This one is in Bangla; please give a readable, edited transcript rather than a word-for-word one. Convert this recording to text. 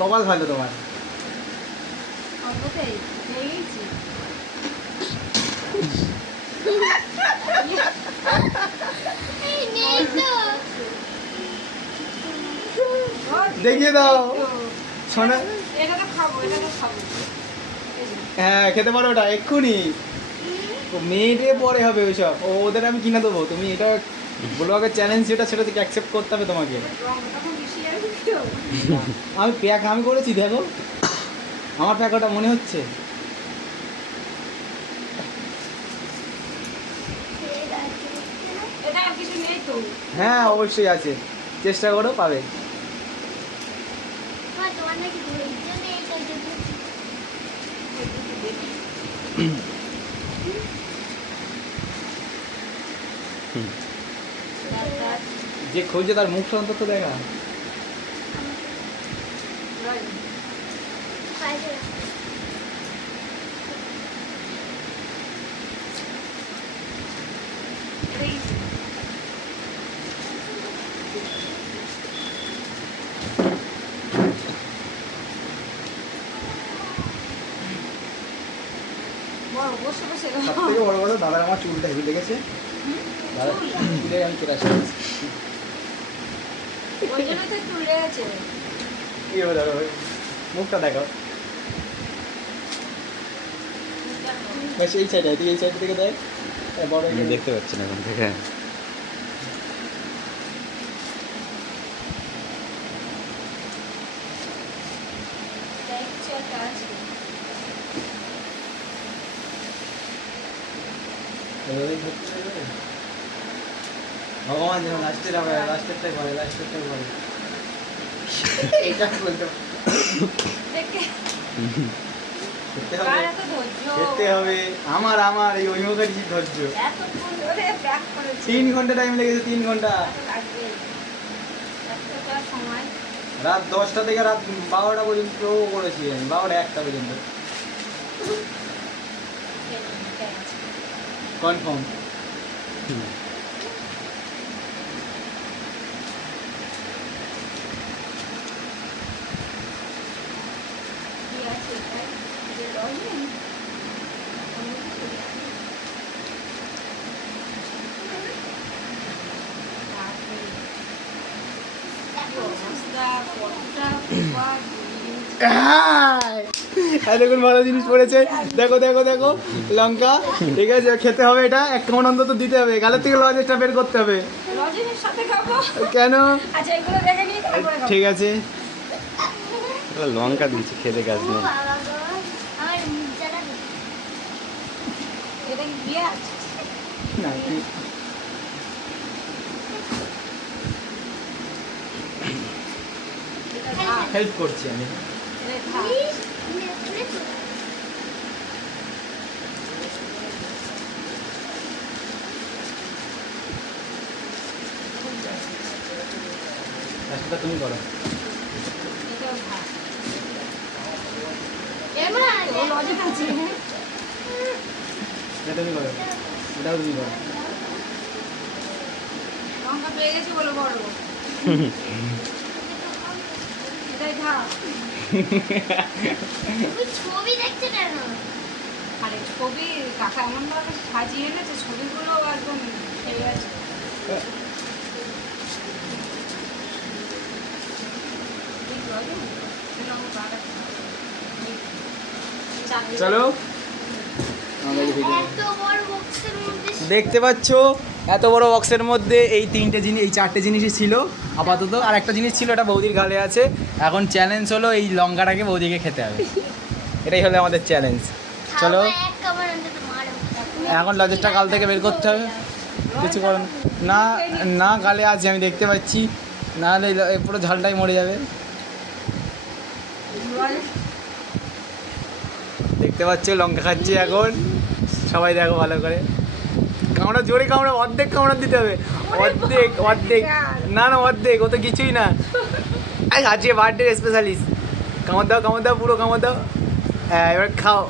কপাল ভালো তোমার। দেখিয়ে দাও শোনা। হ্যাঁ খেতে পারো ওটা এক্ষুনি, মেয়েটে পরে হবে ওইসব, ওদের আমি কিনে দেবো। তুমি এটা বলো আগে চ্যালেঞ্জ যেটা সেটা থেকে অ্যাকসেপ্ট করতে হবে তোমাকে। আমি প্যাক আমি করেছি, দেখো আমার প্যাক ওটা মনে হচ্ছে। হ্যাঁ অবশ্যই আছে, চেষ্টা করো পাবে। যে খুঁজছে তার মুখ অন্তত দেখা। সবথেকে বড় কথা, দাদার আমার চুলটা হেভি লেগেছে। দাদা চুলে আমি কেটে আসি। মুখটা দেখো, এই সাইডে, এই সাইড থেকে দেখ। বড় দেখতে পাচ্ছি না এখন থেকে। ভগবান যেন লাস্টেরটাই বলে। এটা বলতে খেতে হবে আমার এই অভিমুখের ধৈর্য। 3 ঘন্টা টাইম লেগেছে, 3 ঘন্টা। রাত 10টা থেকে রাত 12টা পর্যন্ত করেছি আমি, 12টা 1টা পর্যন্ত কনফার্ম। দেখুন ভালো জিনিস পড়েছে, দেখো দেখো দেখো লঙ্কা। ঠিক আছে খেতে হবে, এটা 1 কামড় অন্তত দিতে হবে, গালের থেকে লজেসটা বের করতে হবে। কেন? ঠিক আছে লঙ্কা দিয়েছি, খেতে গাছ নেই। হেল্প করছি আমি। তুমি করো, তুমি করো, এটাও তুমি করো। লঙ্কা পেয়ে গেছি বলো বড়। এটাই খাও। ছবি দেখতে কেন? আরে ছবি কাকা এমন ভাবে সাজিয়ে এনেছে, ছবিগুলো একদম খেয়ে গেছে। চলো দেখতে পাচ্ছ এত বড় বক্সের মধ্যে এই 3টে জিনিস, এই 4টে জিনিসই ছিল আপাতত। আর একটা জিনিস ছিল, এটা বৌদির গালে আছে। এখন চ্যালেঞ্জ হলো এই লঙ্কাটাকে বৌদিকে খেতে হবে, এটাই হলো আমাদের চ্যালেঞ্জ। চলো এখন লজেসটা গাল থেকে বের করতে হবে, কিছু করেন না। না গালে আছে আমি দেখতে পাচ্ছি, নাহলে পুরো ঝালটাই মরে যাবে। দেখতে পাচ্ছ লঙ্কা খাচ্ছি এখন, সবাই দেখো ভালো করে। কামড়া জোরে কামড়া, অর্ধেক কামড়া দিতে হবে, অর্ধেক না অর্ধেক, ও তো কিছুই না। আজকে বার্থডে স্পেশালিস্ট, কামড় দাও পুরো কামড় দাও। হ্যাঁ এবার খাও।